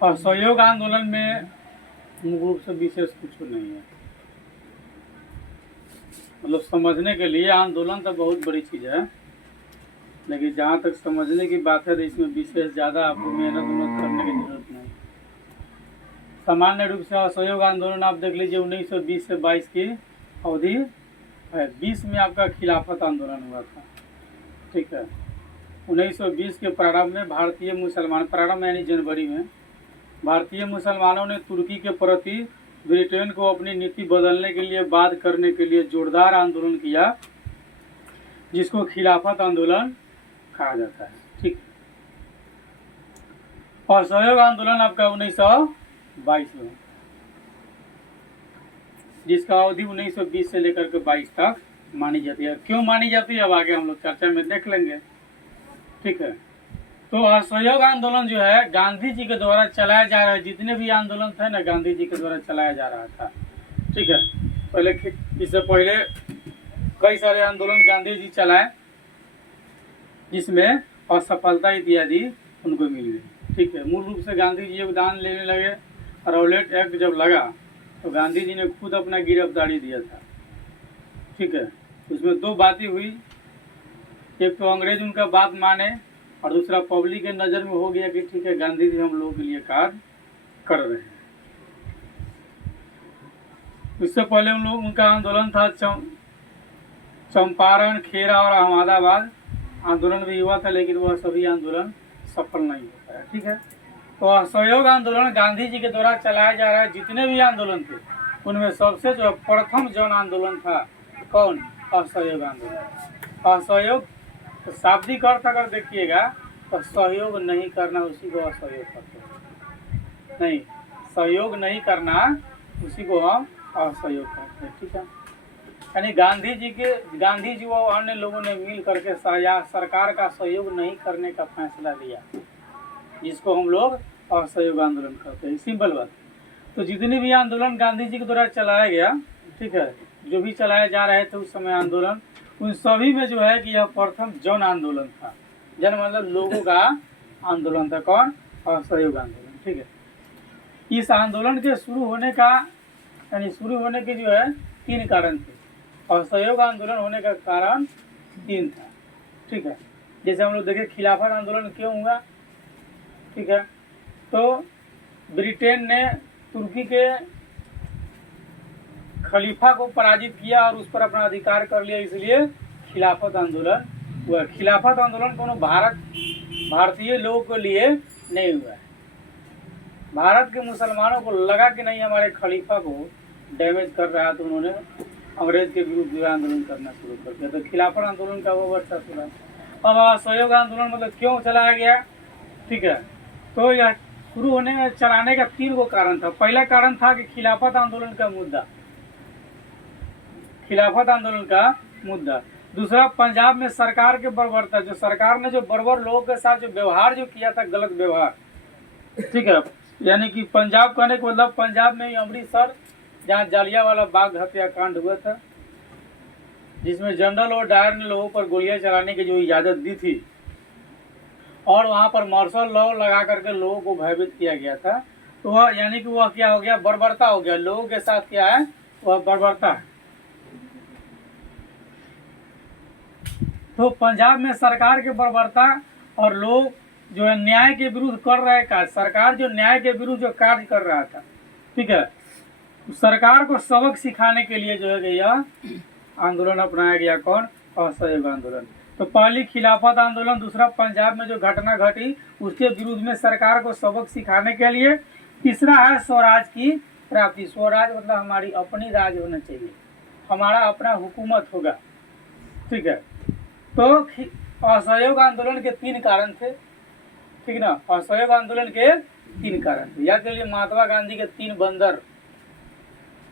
असहयोग आंदोलन में मूल रूप से विशेष कुछ नहीं है। मतलब समझने के लिए आंदोलन तो बहुत बड़ी चीज़ है, लेकिन जहाँ तक समझने की बात है तो इसमें विशेष ज़्यादा आपको मेहनत उन्नत करने की जरूरत नहीं। सामान्य रूप से असहयोग आंदोलन आप देख लीजिए 1920 से 22 की अवधि है। 20 में आपका खिलाफत आंदोलन हुआ था, ठीक है। 1920 के प्रारंभ में भारतीय मुसलमान, प्रारंभ यानी जनवरी में, भारतीय मुसलमानों ने तुर्की के प्रति ब्रिटेन को अपनी नीति बदलने के लिए बाध्य करने के लिए जोरदार आंदोलन किया, जिसको खिलाफत आंदोलन कहा जाता है, ठीक। असहयोग आंदोलन आपका 1922 में, जिसका अवधि 1920 से लेकर के 22 तक मानी जाती है। क्यों मानी जाती है अब आगे हम लोग चर्चा में देख लेंगे, ठीक है। तो असहयोग आंदोलन जो है गांधी जी के द्वारा चलाया जा रहा है। जितने भी आंदोलन थे ना गांधी जी के द्वारा चलाया जा रहा था, ठीक है। पहले इससे पहले कई सारे आंदोलन गांधी जी चलाए, जिसमें असफलता इत्यादि उनको मिल गई, ठीक है। मूल रूप से गांधी जी योगदान लेने लगे। रॉलेट एक्ट जब लगा तो गांधी जी ने खुद अपना गिरफ्तारी दिया था, ठीक है। उसमें दो बातें हुई, एक तो अंग्रेज उनका बात माने और दूसरा पब्लिक के नज़र में हो गया कि ठीक है गांधी जी हम लोगों के लिए कार्य कर रहे हैं। उससे पहले उन लोग उनका आंदोलन था चंपारण, खेरा और अहमदाबाद आंदोलन भी हुआ था, लेकिन वह सभी आंदोलन सफल नहीं हो पाया, ठीक है। तो असहयोग आंदोलन गांधी जी के द्वारा चलाया जा रहा है। जितने भी आंदोलन थे उनमें सबसे जो प्रथम जन आंदोलन था कौन? असहयोग आंदोलन। असहयोग तो शाब्दिक अर्थ अगर देखिएगा तो सहयोग नहीं करना, उसी को असहयोग करते हैं। नहीं, सहयोग नहीं करना उसी को हम असहयोग करते हैं, ठीक है। यानी गांधी जी व अन्य लोगों ने मिल करके सरकार का सहयोग नहीं करने का फैसला लिया, जिसको हम लोग असहयोग आंदोलन करते हैं। सिंपल बात। तो जितने भी आंदोलन गांधी जी के द्वारा चलाया गया, ठीक है, जो भी चलाए जा रहे थे उस समय आंदोलन, उन सभी में जो है कि यह प्रथम जन आंदोलन था। जन मतलब लोगों का आंदोलन था। कौन? असहयोग आंदोलन, ठीक है। इस आंदोलन के शुरू होने का यानी शुरू होने के जो है 3 कारण थे। असहयोग आंदोलन होने का कारण 3 था, ठीक है। जैसे हम लोग देखें खिलाफत आंदोलन क्यों हुआ, ठीक है। तो ब्रिटेन ने तुर्की के खलीफा को पराजित किया और उस पर अपना अधिकार कर लिया, इसलिए खिलाफत आंदोलन हुआ। खिलाफत आंदोलन कोनो भारतीय लोगों के लिए नहीं हुआ है। भारत के मुसलमानों को लगा कि नहीं हमारे खलीफा को डैमेज कर रहा है, तो उन्होंने अंग्रेज के विरुद्ध आंदोलन करना शुरू कर दिया। तो खिलाफत आंदोलन का वो वर्षा शुरू। अब असहयोग आंदोलन मतलब क्यों चलाया गया, ठीक है। तो यह शुरू होने में चलाने का 3 गो कारण था। पहला कारण था कि खिलाफत आंदोलन का मुद्दा, खिलाफत आंदोलन का मुद्दा। दूसरा, पंजाब में सरकार के बर्बरता, जो सरकार ने जो बर्बर लोगों के साथ जो व्यवहार जो किया था, गलत व्यवहार, ठीक है। यानी कि पंजाब कहने का मतलब पंजाब में ही अमृतसर, जहाँ जालियांवाला बाग हत्याकांड हुआ था, जिसमें जनरल और डायर ने लोगों पर गोलियां चलाने की जो इजाज़त दी थी, और वहाँ पर मार्शल लॉ लगा करके लोगों को भयभीत किया गया था। तो वह यानी कि वह क्या हो गया? बर्बरता हो गया। लोगों के साथ क्या है? वह बर्बरता है। तो पंजाब में सरकार के बर्बरता और लोग जो है न्याय के विरुद्ध कर रहे कार्य, सरकार जो न्याय के विरुद्ध जो कार्य कर रहा था, ठीक है, सरकार को सबक सिखाने के लिए जो है यह आंदोलन अपनाया गया। कौन? असहयोग आंदोलन। तो पहली खिलाफत आंदोलन, दूसरा पंजाब में जो घटना घटी उसके विरुद्ध में सरकार को सबक सिखाने के लिए, तीसरा है स्वराज की प्राप्ति। स्वराज मतलब हमारी अपनी राज होना चाहिए, हमारा अपना हुकूमत होगा, ठीक है। तो असहयोग आंदोलन के 3 कारण थे, ठीक ना। असहयोग आंदोलन के 3 कारण थे। याद करिए महात्मा गांधी के 3 बंदर,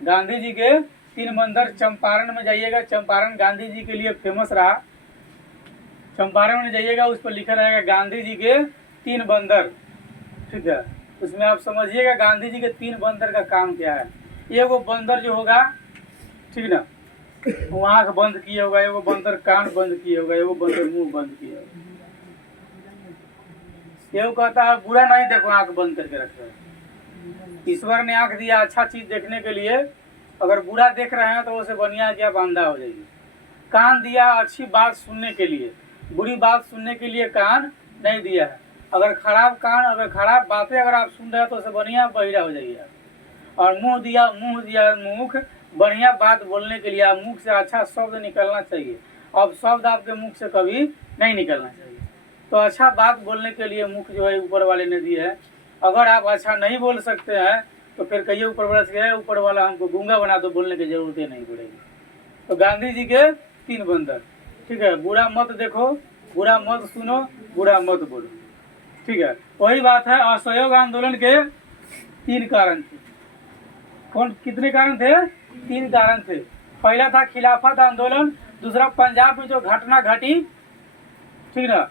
गांधी जी के 3 बंदर। चंपारण में जाइएगा, चंपारण गांधी जी के लिए फेमस रहा। चंपारण में जाइएगा, उस पर लिखा रहेगा गांधी जी के 3 बंदर, ठीक है। उसमें आप समझिएगा गांधी जी के 3 बंदर का काम क्या है। एगो बंदर जो होगा, ठीक ना, वो आँख बंद किए होगा, एगो बंदर कान बंद किए होगा, एगो बंदर मुंह बंद किए होगा। केहू कहता है बुरा नहीं देखो, आंख बंद करके रखो। ईश्वर ने आंख दिया अच्छा चीज देखने के लिए, अगर बुरा देख रहे हैं तो उसे बढ़िया क्या बांधा हो जाएगी। कान दिया अच्छी बात सुनने के लिए, बुरी बात सुनने के लिए कान नहीं दिया है। अगर खराब कान, अगर खराब बातें अगर आप सुन रहे हैं तो उसे बढ़िया बहिरा हो जाइए। और मुंह दिया मुख बढ़िया बात बोलने के लिए, आप मुख से अच्छा शब्द निकलना चाहिए। अब शब्द आपके मुख से कभी नहीं निकलना चाहिए। तो अच्छा बात बोलने के लिए मुख जो है ऊपर वाले ने दी है। अगर आप अच्छा नहीं बोल सकते हैं तो फिर कहिए ऊपर वाला से, ऊपर वाला हमको गूंगा बना दो, बोलने की जरूरत ही नहीं पड़ेगी। तो गांधी जी के 3 बंदर, ठीक है। बुरा मत देखो, बुरा मत सुनो, बुरा मत बोलो, ठीक है। वही बात है, असहयोग आंदोलन के 3 कारण थे। कौन कितने कारण थे? 3 कारण थे। पहला था खिलाफत आंदोलन, दूसरा पंजाब में जो घटना घटी, ठीक ना,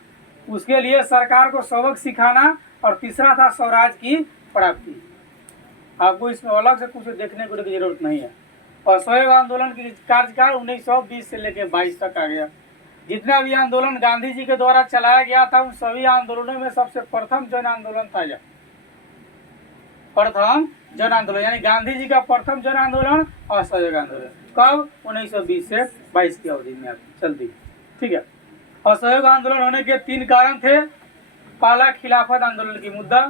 उसके लिए सरकार को सबक सिखाना, और तीसरा था स्वराज की प्राप्ति। आपको इसमें अलग से कुछ देखने को की जरूरत नहीं है। असहयोग आंदोलन की कार्यकाल 1920 से लेकर 22 तक आ गया। जितना भी आंदोलन गांधी जी के द्वारा चलाया गया था, उन सभी आंदोलनों में सबसे प्रथम जन आंदोलन था यह। प्रथम जन आंदोलन यानी गांधी जी का प्रथम जन आंदोलन असहयोग आंदोलन कब? 1920 से 22 की अवधि में चलती, ठीक है। असहयोग आंदोलन होने के 3 कारण थे। पहला खिलाफत आंदोलन की मुद्दा,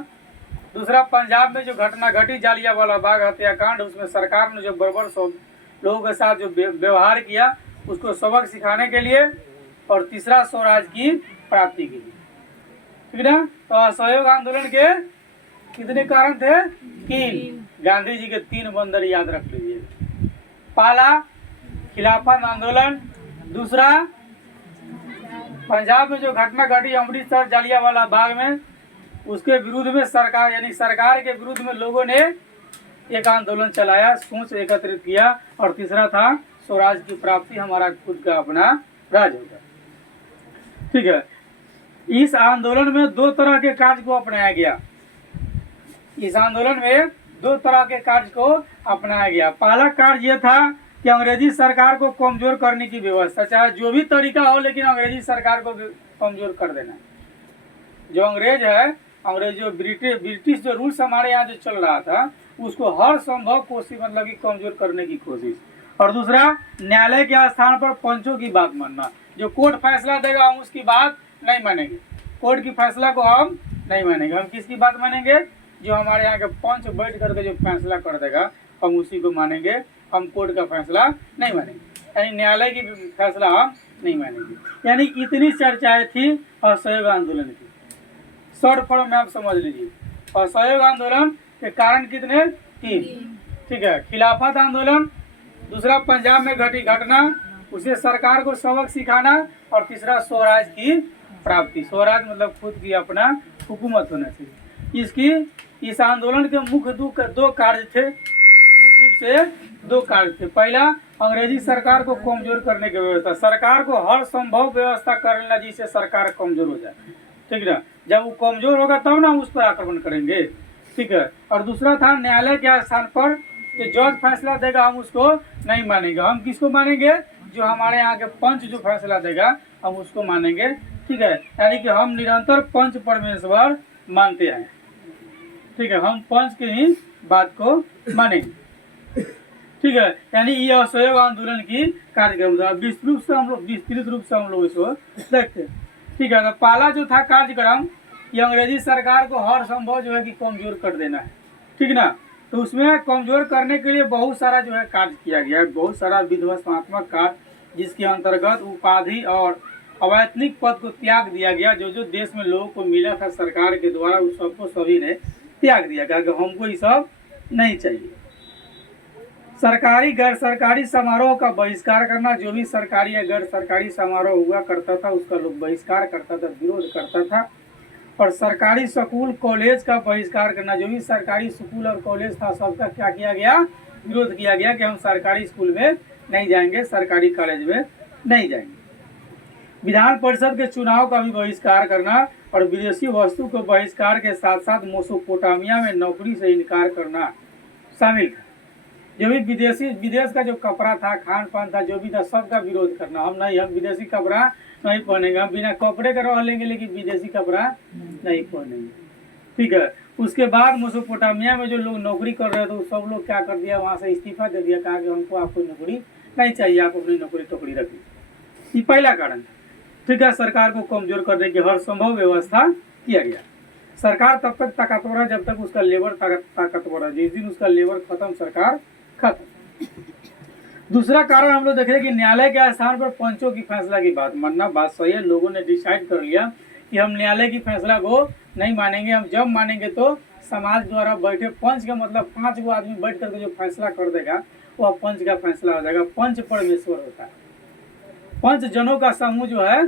दूसरा पंजाब में जो घटना घटी जालियांवाला बाग हत्याकांड, उसमें सरकार ने जो बर्बर लोगों के साथ जो व्यवहार किया उसको सबक सिखाने के लिए, और तीसरा स्वराज की प्राप्ति के लिए, ठीक ना। तो असहयोग आंदोलन के कितने कारण थे? 3। गांधी जी के 3 बंदर याद रख लीजिए। पहला खिलाफत आंदोलन, दूसरा पंजाब में जो घटना घटी अमृतसर जालियांवाला बाग में, उसके विरुद्ध में सरकार यानी सरकार के विरुद्ध में लोगों ने एक आंदोलन चलाया, सोच एकत्रित किया, और तीसरा था स्वराज की प्राप्ति, हमारा खुद का अपना राज होगा, ठीक है। इस आंदोलन में 2 तरह के कार्य को अपनाया गया। इस आंदोलन में 2 तरह के कार्य को अपनाया गया। पहला कार्य यह था कि अंग्रेजी सरकार को कमजोर करने की व्यवस्था, चाहे जो भी तरीका हो, लेकिन अंग्रेजी सरकार को कमजोर कर देना। जो अंग्रेज है, अंग्रेज जो ब्रिटिश जो रूल्स हमारे यहाँ जो चल रहा था, उसको हर संभव कोशिश मतलब कि कमजोर करने की कोशिश। और दूसरा, न्यायालय के स्थान पर पंचों की बात मानना। जो कोर्ट फैसला देगा हम उसकी बात नहीं मानेंगे, कोर्ट की फैसला को हम नहीं मानेंगे। हम किसकी बात मानेंगे? जो हमारे यहाँ के पंच बैठ करके जो फैसला कर देगा हम उसी को मानेंगे, हम कोर्ट का फैसला नहीं मानेंगे, यानी न्यायालय की फैसला हम नहीं मानेंगे। यानी इतनी चर्चाएं थी असहयोग आंदोलन की। शॉर्ट फॉर्म में आप समझ लीजिए, असहयोग आंदोलन के कारण कितने? 3, ठीक है। खिलाफत आंदोलन, दूसरा पंजाब में घटी घटना, उसे सरकार को सबक सिखाना, और तीसरा स्वराज की प्राप्ति। स्वराज मतलब खुद की अपना हुकूमत होना चाहिए। इस आंदोलन के मुख्य 2 कार्य थे, मुख्य रूप से 2 कार्य थे। पहला, अंग्रेजी सरकार को कमजोर करने की व्यवस्था, सरकार को हर संभव व्यवस्था करना जिससे सरकार कमजोर हो जाए, ठीक ना। जब वो कमजोर होगा तब ना उस पर आक्रमण करेंगे, ठीक है। और दूसरा था न्यायालय के स्थान पर जो जज फैसला देगा हम उसको नहीं मानेंगे, हम किसको मानेंगे? जो हमारे यहाँ के पंच जो फैसला देगा हम उसको मानेंगे, ठीक है। यानी कि हम निरंतर पंच परमेश्वर मानते हैं, ठीक है। हम पंच की ही बात को मानेंगे, ठीक है। यानी ये असहयोग आंदोलन की कार्यक्रम था। विस्तृत रूप से हम लोग इसको देखते हैं, ठीक है। तो पहला जो था कार्यक्रम, ये अंग्रेजी सरकार को हर संभव जो है कि कमजोर कर देना है, ठीक ना। तो उसमें कमजोर करने के लिए बहुत सारा जो है कार्य किया गया है, बहुत सारा विध्वंसात्मक कार्य, जिसके अंतर्गत उपाधि और अवैतनिक पद को त्याग दिया गया। जो जो देश में लोगों को मिला था सरकार के द्वारा, उस सबको सभी ने त्याग दिया, क्योंकि हमको ये सब नहीं चाहिए। सरकारी गैर सरकारी समारोह का बहिष्कार करना, जो भी सरकारी या गैर सरकारी समारोह हुआ करता था उसका लोग बहिष्कार करता था, विरोध करता था। और सरकारी स्कूल कॉलेज का बहिष्कार करना, जो भी सरकारी स्कूल और कॉलेज था सबका क्या किया गया? विरोध किया गया कि हम सरकारी स्कूल में नहीं जाएंगे, सरकारी कॉलेज में नहीं जाएंगे। विधान परिषद के चुनाव का भी बहिष्कार करना, और विदेशी वस्तु को बहिष्कार के साथ साथ मेसोपोटामिया में नौकरी से इनकार करना शामिल था। जो भी विदेश का जो कपड़ा था, खान पान था, जो भी था, सबका विरोध करना। हम नहीं, हम विदेशी कपड़ा नहीं पहनेंगे, हम बिना कपड़े का रह लेंगे लेकिन विदेशी कपड़ा नहीं पहनेंगे। ठीक है। उसके बाद मेसोपोटामिया में जो लोग नौकरी कर रहे थे तो सब लोग क्या कर दिया, वहाँ से इस्तीफा दे दिया, कहा कि हमको आपको नौकरी नहीं चाहिए, आप अपनी नौकरी टोकरी रखिए। ये पहला कारण। ठीक है। सरकार को कमजोर करने की हर संभव व्यवस्था किया गया। सरकार तब तक ताकतवर है जब तक उसका लेबर ताकतवर है, जिस दिन उसका लेबर खत्म सरकार खत्म। दूसरा कारण हम लोग देखें कि न्यायालय के स्थान पर पंचों की फैसला की बात मानना। बात सही है, लोगों ने डिसाइड कर लिया कि हम न्यायालय की फैसला को नहीं मानेंगे। हम जब मानेंगे तो समाज द्वारा बैठे पंच का मतलब 5 गो आदमी बैठ करके जो फैसला कर देगा वह पंच का फैसला हो जाएगा। पंच परमेश्वर होता है। 5 जनों का समूह जो है,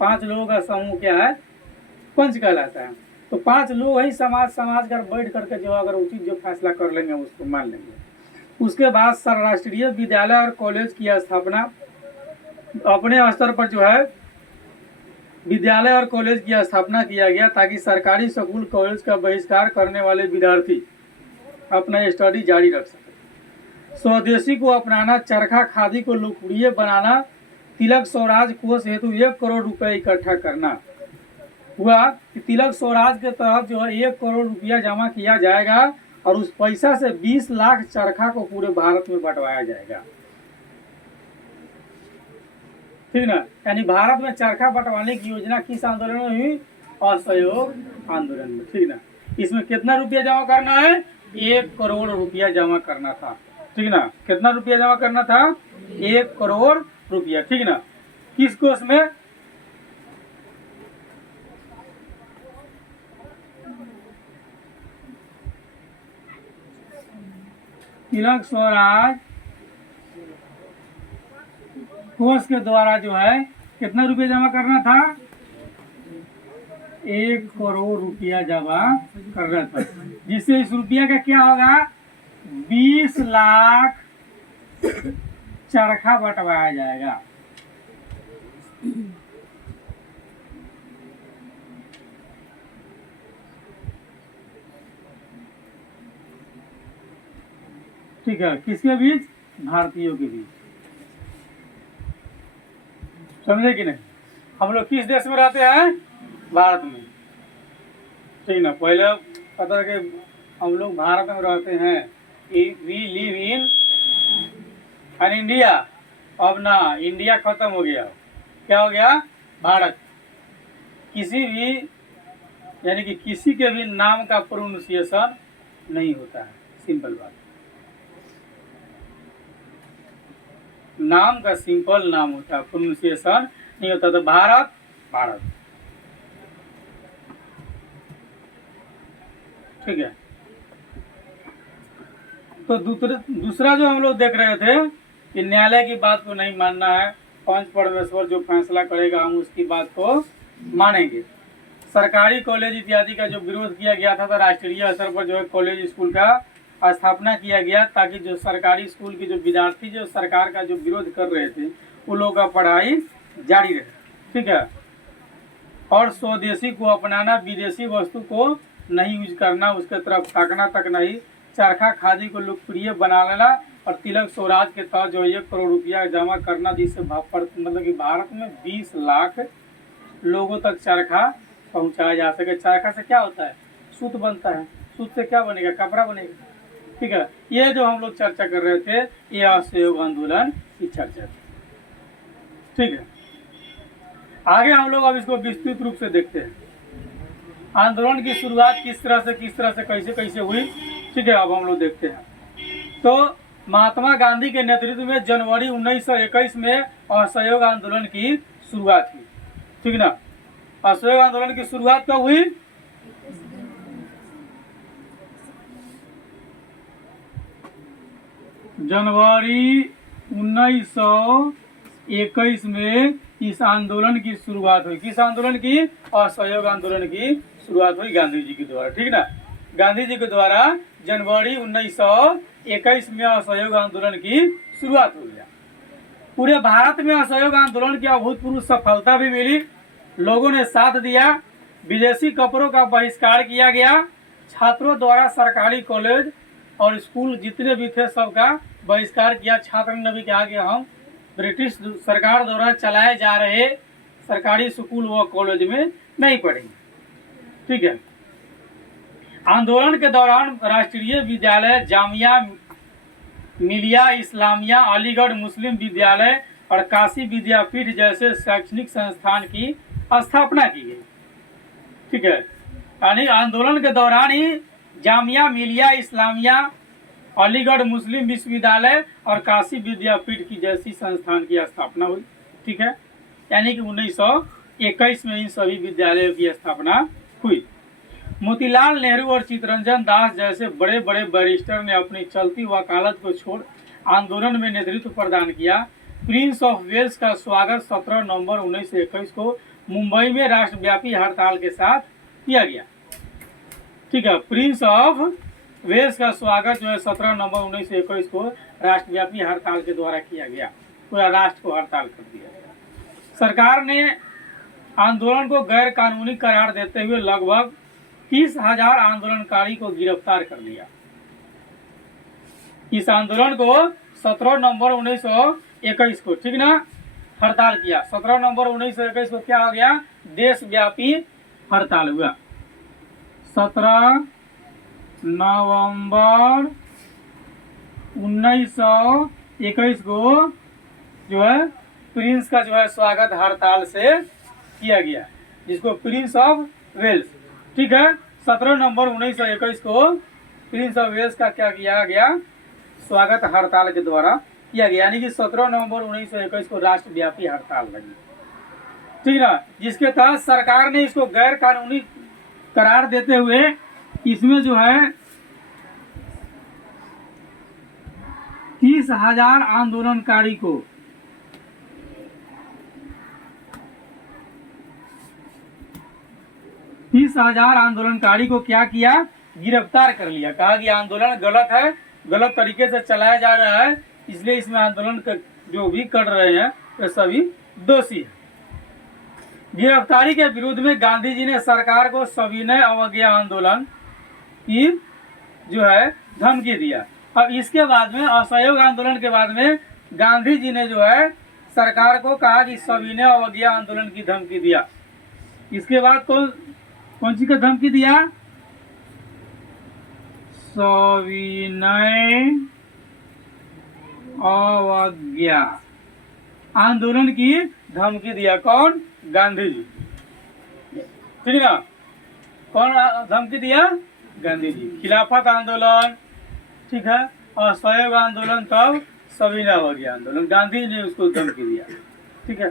5 लोगों का समूह क्या है, पंच कहलाता है। तो 5 लोग ही समाज कर बैठ करके जो अगर उचित जो फैसला कर लेंगे उसको मान लेंगे। उसके बाद राष्ट्रीय विद्यालय और कॉलेज की स्थापना, अपने स्तर पर जो है विद्यालय और कॉलेज की स्थापना किया गया ताकि सरकारी स्कूल कॉलेज का बहिष्कार करने वाले विद्यार्थी अपना स्टडी जारी रख सके। स्वदेशी को अपनाना, चरखा खादी को लोकप्रिय बनाना, तिलक स्वराज कोष हेतु 1 करोड़ रुपए इकट्ठा करना। हुआ कि तिलक स्वराज के तहत जो है 1 करोड़ रुपया जमा किया जाएगा और उस पैसा से 20 लाख चरखा को पूरे भारत में बंटवाया जाएगा। ठीक ना। यानी भारत में चरखा बंटवाने की योजना किस आंदोलन में हुई, असहयोग आंदोलन में। ठीक ना। इसमें कितना रुपया जमा करना है, 1 करोड़ रुपया जमा करना था। ठीक ना। कितना रुपया जमा करना था, 1 करोड़ रुपया। ठीक ना। किस कोष में, तिलक स्वराज कोष के द्वारा जो है कितना रुपया जमा करना था, 1 करोड़ रुपया जमा करना था, जिससे इस रुपया का क्या होगा, 20 लाख चरखा बंटवाया जाएगा। ठीक है। किसके बीच, भारतीयों के बीच। समझे कि नहीं। हम लोग किस देश में रहते हैं, भारत में। ठीक ना। पहले पता है कि हम लोग भारत में रहते हैं, वी लिव इन इंडिया। अब ना इंडिया खत्म हो गया, क्या हो गया, भारत। किसी भी यानी कि किसी के भी नाम का प्रोनाउंसिएशन नहीं होता है, सिंपल बात। नाम का सिंपल नाम होता है, प्रोनाउंसिएशन नहीं होता। तो भारत, भारत। ठीक है। तो दूसरा जो हम लोग देख रहे थे कि न्यायालय की बात को नहीं मानना है, पंच परमेश्वर जो फैसला करेगा हम उसकी बात को मानेंगे। सरकारी कॉलेज इत्यादि का जो विरोध किया गया था, तो राष्ट्रीय स्तर पर जो है कॉलेज स्कूल का स्थापना किया गया ताकि जो सरकारी स्कूल के जो विद्यार्थी जो सरकार का जो विरोध कर रहे थे वो लोग का पढ़ाई जारी रहे। ठीक है। और स्वदेशी को अपनाना, विदेशी वस्तु को नहीं यूज करना, उसके तरफ ताकना तक नहीं, चरखा खादी को लोकप्रिय बना लेना और तिलक स्वराज के तहत जो 1 करोड़ रुपया जमा करना, जिससे मतलब कि भारत में 20 लाख लोगों तक चरखा पहुंचाया जा सके। चरखा से क्या होता है, सूत बनता है। सूत से क्या बनेगा, कपड़ा बनेगा। ठीक है। ये जो हम लोग चर्चा कर रहे थे, ये असहयोग आंदोलन की चर्चा थी। ठीक है। आगे हम लोग अब इसको विस्तृत रूप से देखते हैं, आंदोलन की शुरुआत किस तरह से कैसे कैसे हुई। ठीक है। अब हम लोग देखते हैं। तो महात्मा गांधी के नेतृत्व में जनवरी 1921 में असहयोग आंदोलन की शुरुआत हुई। ठीक ना। असहयोग आंदोलन की शुरुआत कब हुई, जनवरी 1921 में इस आंदोलन की शुरुआत हुई। किस आंदोलन की, असहयोग आंदोलन की शुरुआत हुई गांधी जी के द्वारा। ठीक ना। गांधी जी के द्वारा जनवरी 1921 में असहयोग आंदोलन की शुरुआत हो गया। पूरे भारत में असहयोग आंदोलन की अभूतपूर्व सफलता भी मिली, लोगों ने साथ दिया, विदेशी कपड़ों का बहिष्कार किया गया, छात्रों द्वारा सरकारी कॉलेज और स्कूल जितने भी थे सबका बहिष्कार किया। छात्र ने भी कहा कि हम ब्रिटिश सरकार द्वारा चलाए जा रहे सरकारी स्कूल व कॉलेज में नहीं पढ़ेंगे। ठीक है। आंदोलन के दौरान राष्ट्रीय विद्यालय, जामिया मिलिया इस्लामिया, अलीगढ़ मुस्लिम विद्यालय और काशी विद्यापीठ जैसे शैक्षणिक संस्थान की स्थापना की गई। ठीक है। यानी आंदोलन के दौरान ही जामिया मिलिया इस्लामिया, अलीगढ़ मुस्लिम विश्वविद्यालय और काशी विद्यापीठ की जैसी संस्थान की स्थापना हुई। ठीक है। यानी कि 1921 में इन सभी विद्यालयों की स्थापना हुई। मोतीलाल नेहरू और चित्तरंजन दास जैसे बड़े बड़े बैरिस्टर ने अपनी चलती वकालत को छोड़ आंदोलन में नेतृत्व प्रदान किया। प्रिंस ऑफ वेल्स का स्वागत 17 नवंबर 1921 को मुंबई में राष्ट्रव्यापी हड़ताल के साथ किया गया। ठीक है। प्रिंस ऑफ वेल्स का स्वागत जो है 17 नवंबर 1921 को राष्ट्रव्यापी हड़ताल के द्वारा किया गया। पूरा राष्ट्र को हड़ताल कर दिया गया। सरकार ने आंदोलन को गैर कानूनी करार देते हुए लगभग 30,000 आंदोलनकारी को गिरफ्तार कर लिया। इस आंदोलन को 17 नवंबर 1921 को, ठीक ना, हड़ताल किया। 17 नवंबर 1921 को क्या हो गया? देशव्यापी हड़ताल हुआ। 17 नवंबर 1921 को जो है प्रिंस का जो है स्वागत हड़ताल से किया गया, जिसको प्रिंस ऑफ वेल्स, ठीक है, 17 नवंबर 1921 को प्रिंस ऑफ वेल्स का क्या किया गया? स्वागत हड़ताल के द्वारा किया गया। यानी कि 17 नवंबर 1921 को राष्ट्रव्यापी हड़ताल लगी। ठीक है। जिसके तहत सरकार ने इसको गैर कानूनी करार देते हुए इसमें जो है 30,000 आंदोलनकारी को क्या किया? गिरफ्तार कर लिया। कहा कि आंदोलन गलत है, गलत तरीके से चलाया जा रहा है, इसलिए इसमें आंदोलन जो भी कर रहे हैं वे सभी दोषी है। गिरफ्तारी के विरोध में गांधी जी ने सरकार को सविनय अवज्ञा आंदोलन की जो है धमकी दिया। अब इसके बाद में असहयोग आंदोलन के बाद में गांधी जी ने जो है सरकार को कहा कि सविनय अवज्ञा आंदोलन की धमकी दिया। इसके बाद कौन सी का धमकी दिया? सविनय अवज्ञा आंदोलन की धमकी दिया। कौन? गांधी जी। ठीक है ना। कौन धमकी दिया? गांधी जी। खिलाफत आंदोलन, ठीक है, और असहयोग आंदोलन, तब सविनय अवज्ञा आंदोलन, गांधी जी ने उसको धमकी दिया। ठीक है।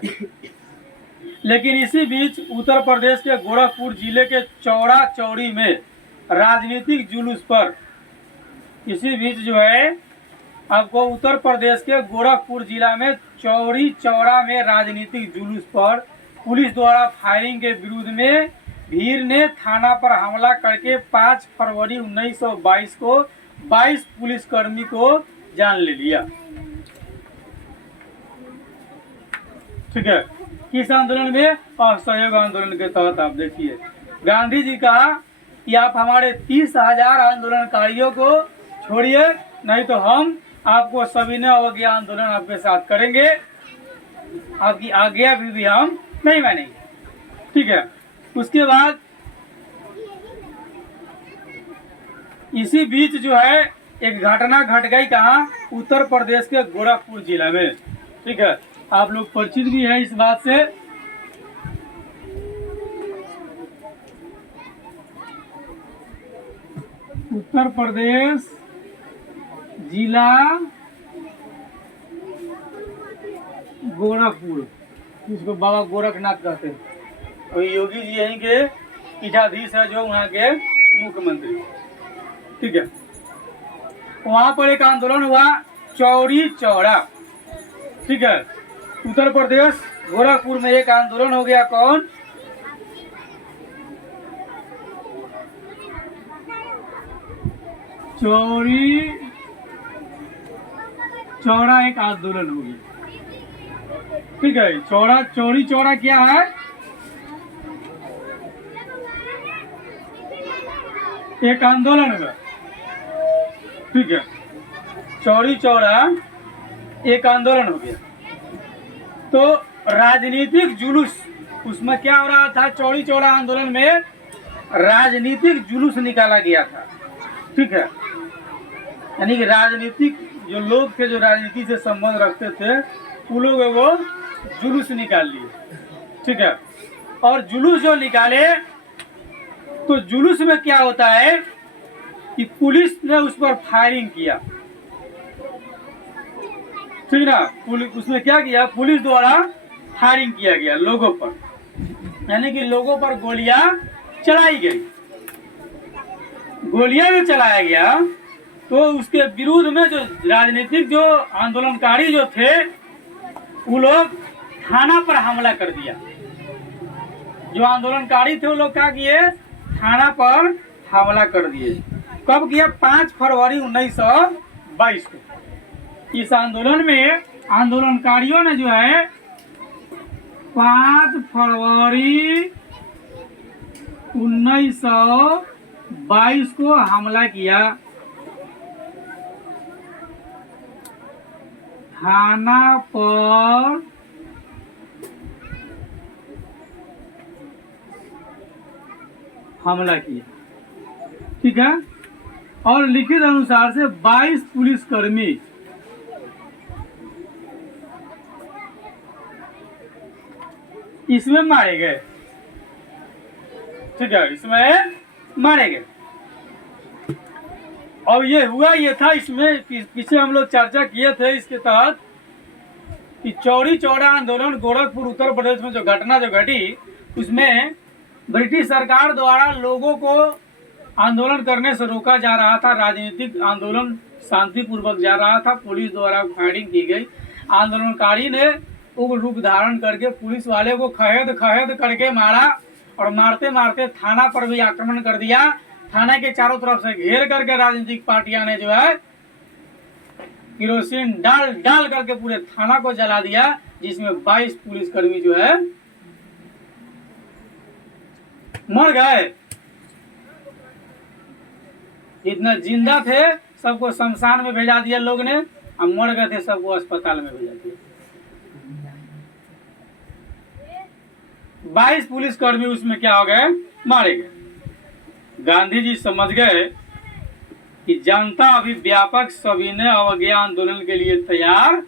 लेकिन इसी बीच उत्तर प्रदेश के गोरखपुर जिले के चौड़ा चौड़ी में राजनीतिक जुलूस पर, इसी बीच जो है आपको उत्तर प्रदेश के गोरखपुर जिला में चौड़ी चौड़ा में राजनीतिक जुलूस पर पुलिस द्वारा फायरिंग के विरोध में भीड़ ने थाना पर हमला करके 5 फरवरी 1922 को 22 पुलिसकर्मी को जान ले लिया। ठीक है। किस आंदोलन में? असहयोग आंदोलन के तहत। आप देखिए गांधी जी कहा कि आप हमारे 30,000 आंदोलनकारियों को छोड़िए, नहीं तो हम आपको सविनय अवज्ञा आंदोलन आपके साथ करेंगे, आपकी आज्ञा भी हम नहीं मानेंगे। ठीक है। उसके बाद इसी बीच जो है एक घटना घट गई। कहाँ? उत्तर प्रदेश के गोरखपुर जिला में। ठीक है। आप लोग परिचित भी है इस बात से। उत्तर प्रदेश जिला गोरखपुर, इसको बाबा गोरखनाथ कहते हैं। और योगी जी यहीं के पीठाधीश है, जो वहाँ के मुख्यमंत्री। ठीक है। वहाँ पर एक आंदोलन हुआ चौड़ी चौड़ा। ठीक है। उत्तर प्रदेश गोरखपुर में एक आंदोलन हो गया। कौन? चौड़ी चौड़ा एक आंदोलन हो गया। ठीक है। चौड़ी चौड़ा क्या है? एक आंदोलन हुआ। ठीक है। चौड़ी चौड़ा एक आंदोलन हो गया। तो राजनीतिक जुलूस उसमें क्या हो रहा था, चौड़ी चौड़ा आंदोलन में राजनीतिक जुलूस निकाला गया था। ठीक है, यानी कि राजनीतिक जो लोग थे, जो राजनीति से संबंध रखते थे, वो लोग वो जुलूस निकाल लिए। ठीक है, और जुलूस जो निकाले तो जुलूस में क्या होता है कि पुलिस ने उस पर फायरिंग किया। ठीक ना, उसमें क्या किया, पुलिस द्वारा फायरिंग किया गया लोगों पर, यानी कि लोगों पर गोलियां चलाई गई। गोलियां जो चलाया गया तो उसके विरुद्ध में जो राजनीतिक जो आंदोलनकारी जो थे वो लोग थाना पर हमला कर दिया। जो आंदोलनकारी थे वो लोग क्या किए, थाना पर हमला कर दिए। कब किया, 5 फरवरी 1922 को। इस आंदोलन में आंदोलनकारियों ने जो है 5 फरवरी 1922 को हमला किया। थाना पर हमला किया। ठीक है, और लिखित अनुसार से 22 पुलिसकर्मी इसमें मारे गए। ठीक है, इसमें मारे गए। और ये हुआ ये था, इसमें पीछे हम लोग चर्चा किए थे इसके तहत कि चौड़ी चौड़ा आंदोलन गोरखपुर उत्तर प्रदेश में जो घटना जो घटी, उसमें ब्रिटिश सरकार द्वारा लोगों को आंदोलन करने से रोका जा रहा था। राजनीतिक आंदोलन शांतिपूर्वक जा रहा था, पुलिस द्वारा फायरिंग की गई। आंदोलनकारी ने उग्र रूप धारण करके पुलिस वाले को खहेद करके मारा, और मारते मारते थाना पर भी आक्रमण कर दिया। थाना के चारों तरफ से घेर करके राजनीतिक पार्टियां ने जो है केरोसिन डाल करके पूरे थाना को जला दिया, जिसमें 22 पुलिसकर्मी जो है मर गए। इतना जिंदा थे सबको शमशान में भेजा दिया लोग ने, और मर गए थे सबको अस्पताल में भेजा दिया। 22 पुलिसकर्मी उसमें क्या हो गए, मारे गए। गांधी जी समझ गए कि जनता अभी व्यापक सविनय अवज्ञा आंदोलन के लिए तैयार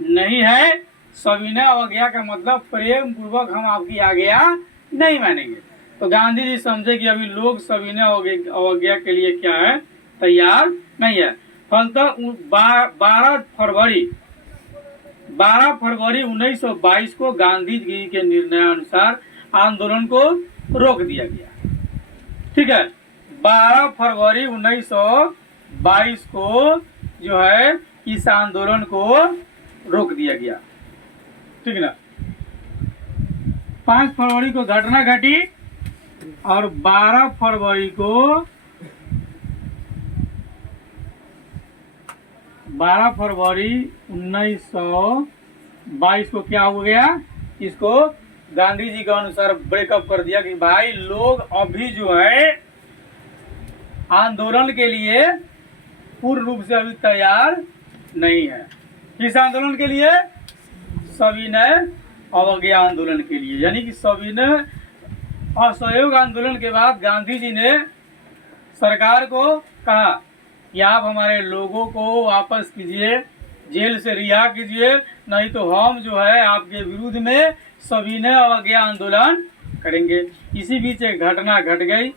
नहीं है। सविनय अवज्ञा का मतलब प्रेम पूर्वक हम आपकी आज्ञा नहीं मानेंगे। तो गांधी जी समझे कि अभी लोग सविनय अवज्ञा के लिए क्या है, तैयार नहीं है। फलतः 12 फरवरी 1922 को गांधी जी के निर्णयानुसार आंदोलन को रोक दिया गया। ठीक है, 12 फरवरी 1922 को जो है इस आंदोलन को रोक दिया गया। ठीक ना, 5 फरवरी को घटना घटी और 12 फरवरी को 1922 को क्या हो गया, इसको गांधी जी के अनुसार ब्रेकअप कर दिया कि भाई लोग अभी जो है आंदोलन के लिए पूर्ण रूप से अभी तैयार नहीं है। किस आंदोलन के लिए, सविनय अवज्ञा आंदोलन के लिए। यानी कि सविनय असहयोग आंदोलन के बाद गांधी जी ने सरकार को कहा कि आप हमारे लोगों को वापस कीजिए, जेल से रिहा कीजिए, नहीं तो हम जो है आपके विरुद्ध में सविनय अवज्ञा आंदोलन करेंगे। इसी बीच एक घटना घट गई।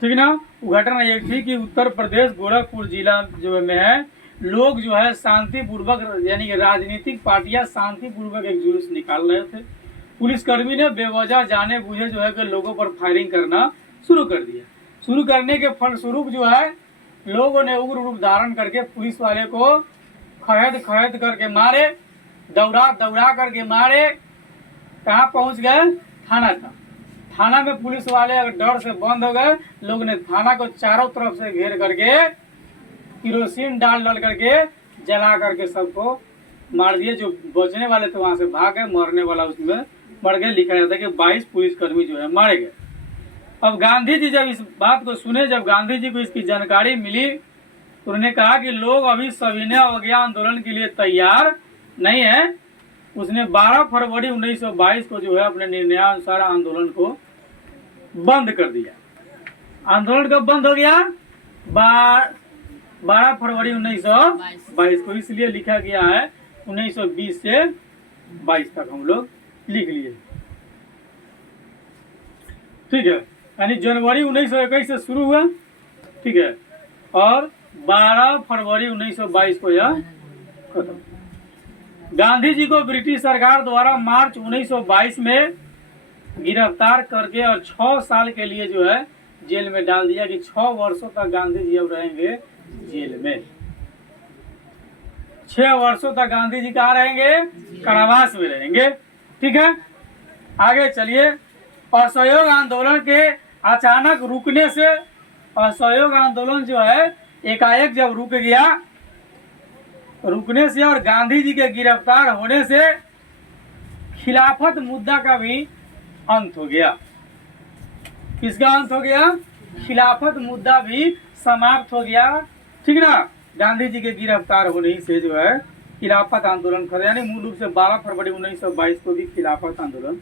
ठीक ना, वो घटना ये थी कि उत्तर प्रदेश गोरखपुर जिला जो में है, लोग जो है शांतिपूर्वक, यानी कि राजनीतिक पार्टियां शांतिपूर्वक एक जुलूस निकाल रहे थे। पुलिसकर्मी ने बेवजह जाने बुझे जो है कि लोगों पर फायरिंग करना शुरू कर दिया। शुरू करने के फलस्वरूप जो है लोगों ने उग्र रूप धारण करके पुलिस वाले को खहेद करके मारे, दौड़ा करके मारे। कहाँ पहुंच गए, थाना था। थाना में पुलिस वाले डर से बंद हो गए। लोग ने थाना को चारों तरफ से घेर करके केरोसिन डाल करके जला करके सबको मार दिए। जो बचने वाले थे वहां से भाग गए, मरने वाला उसमें मर गए। लिखा जाता है कि 22 पुलिसकर्मी जो है मारे गए। अब गांधी जी जब इस बात को सुने, जब गांधी जी को इसकी जानकारी मिली, तो उन्होंने कहा कि लोग अभी सविनय अवज्ञा आंदोलन के लिए तैयार नहीं है, उसने 12 फरवरी 1922 को जो है अपने निर्णयानुसार आंदोलन को बंद कर दिया। आंदोलन कब बंद हो गया? 12 फरवरी 1922 को, इसलिए लिखा गया है 1920 से 22 तक हम लोग लिख लिए। ठीक है, यानी जनवरी 1921 से शुरू हुआ, ठीक है, और 12 फरवरी 1922 को यह खत्म। गांधी जी को ब्रिटिश सरकार द्वारा मार्च 1922 में गिरफ्तार करके और 6 साल के लिए जो है जेल में डाल दिया कि 6 वर्षों तक गांधी जी अब रहेंगे जेल में। 6 वर्षों तक गांधी जी कहाँ रहेंगे? कारावास में रहेंगे। ठीक है, आगे चलिए। असहयोग आंदोलन के अचानक रुकने से, असहयोग आंदोलन जो है एकाएक जब रुक गया, रुकने से और गांधी जी के गिरफ्तार होने से खिलाफत मुद्दा का भी अंत हो गया। किसका अंत हो गया? खिलाफत मुद्दा भी समाप्त हो गया। ठीक ना, गांधी जी के गिरफ्तार होने से जो है खिलाफत आंदोलन खत्म, यानी मूल रूप से 12 फरवरी 1922 को भी खिलाफत आंदोलन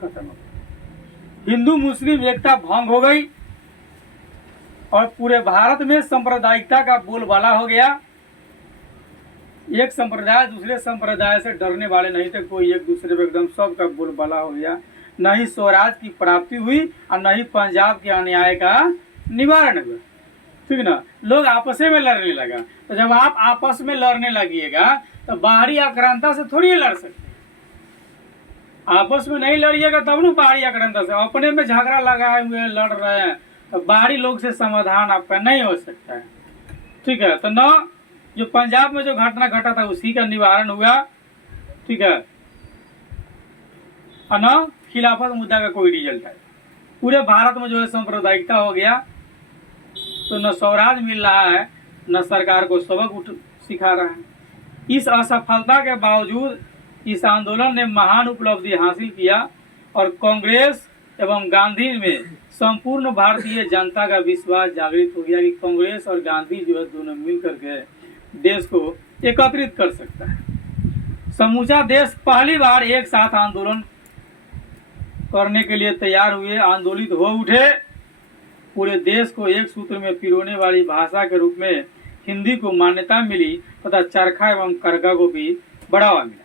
खत्म हो गया। हिंदू मुस्लिम एकता भंग हो गई और पूरे भारत में सांप्रदायिकता का बोलबाला हो गया। एक संप्रदाय दूसरे संप्रदाय से डरने वाले नहीं थे, कोई एक दूसरे पे एकदम सबका बोलबाला हो गया। न ही स्वराज की प्राप्ति हुई और न ही पंजाब के अन्याय का निवारण हुआ। ठीक ना, लोग आपस में लड़ने लगा। तो जब आप आपस में लड़ने लगिएगा तो बाहरी आक्रांता से थोड़ी लड़ सकते, आपस में नहीं लड़िएगा तब ना बाहरी आक्रांता से। अपने में झगड़ा लगाए हुए लड़ रहे हैं तो बाहरी लोग से समाधान आपका नहीं हो सकता है। ठीक है, तो न जो पंजाब में जो घटना घटा था उसी का निवारण हुआ। ठीक है, और न खिलाफत मुद्दा का कोई रिजल्ट है। पूरे भारत में जो है सांप्रदायिकता हो गया, तो न स्वराज मिल रहा है न सरकार को सबक सिखा रहा है। इस असफलता के बावजूद इस आंदोलन ने महान उपलब्धि हासिल किया और कांग्रेस एवं गांधी में संपूर्ण भारतीय जनता का विश्वास जागृत हो गया कि कांग्रेस और गांधी जो है दोनों मिल करके देश को एकत्रित कर सकता है। समूचा देश पहली बार एक साथ आंदोलन करने के लिए तैयार हुए, आंदोलित हो उठे। पूरे देश को एक सूत्र में पिरोने वाली भाषा के रूप में हिंदी को मान्यता मिली तथा चरखा एवं करघा को भी बढ़ावा मिला।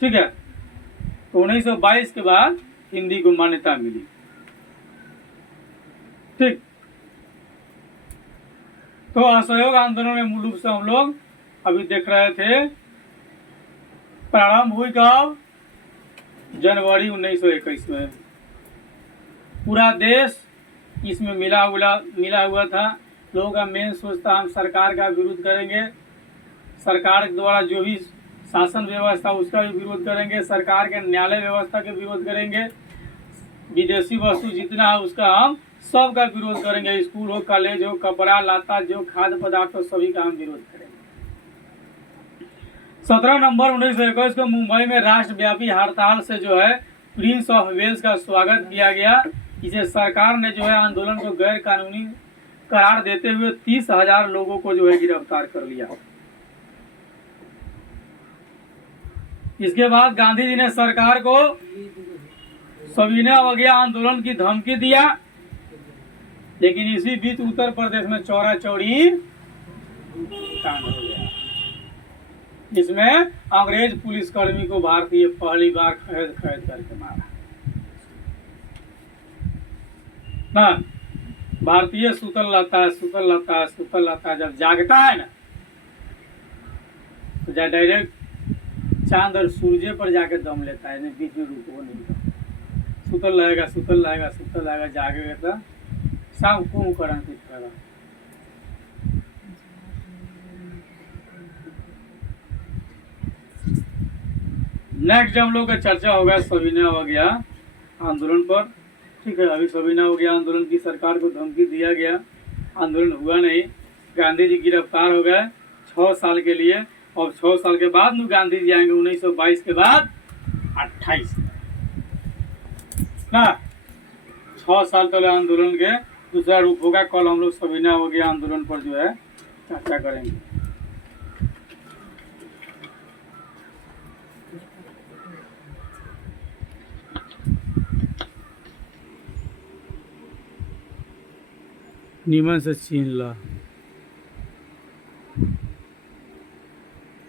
ठीक है, तो 1922 के बाद हिंदी को मान्यता मिली। ठीक, तो असहयोग आंदोलन में मूल रूप से हम लोग अभी देख रहे थे प्रारंभ हुई कब? जनवरी 1921 में। पूरा देश इसमें मिला हुआ था। लोगों का मेन सोच था हम सरकार का विरोध करेंगे, सरकार द्वारा जो भी शासन व्यवस्था उसका भी विरोध करेंगे, सरकार के न्यायालय व्यवस्था के विरोध करेंगे, विदेशी वस्तु जितना है उसका हम सबका विरोध करेंगे। स्कूल हो, कॉलेज हो, कपड़ा लत्ता जो खाद्य पदार्थ हो सभी का हम विरोध करेंगे। 17 नवंबर 1921 को मुंबई में राष्ट्रव्यापी हड़ताल से जो है प्रिंस ऑफ वेल्स का स्वागत किया गया। इसे सरकार ने जो है आंदोलन को गैर कानूनी करार देते हुए 30,000 लोगों को जो है गिरफ्तार कर लिया। इसके बाद गांधी जी ने सरकार को सविनय अवज्ञा आंदोलन की धमकी दिया, लेकिन इसी बीच उत्तर प्रदेश में चौरा चौरी कांड हो गया। इसमें अंग्रेज पुलिसकर्मी को भारतीय पहली बार कैद करके मारा ना। भारतीय सुतल रहता है जब जागता है ना तो डायरेक्ट चांद और सूर्य पर जाके दम लेता है, बीच में रुको नहीं। सुतल रहेगा जागेगा तो सब कुंभकर्ण की तरह। नेक्स्ट हम लोग का चर्चा होगा सविनय अवज्ञा आंदोलन पर। ठीक है, अभी सविनय अवज्ञा आंदोलन की सरकार को धमकी दिया गया, आंदोलन हुआ नहीं, गांधी जी गिरफ्तार हो गए 6 साल के लिए। और 6 साल के बाद में गांधी जी आएंगे 1922 के बाद 28 ना। 6 साल पहले आंदोलन के दूसरा रूप होगा। कल हम लोग सविनय अवज्ञा आंदोलन पर जो है चर्चा करेंगे। नीमन से छीन ला।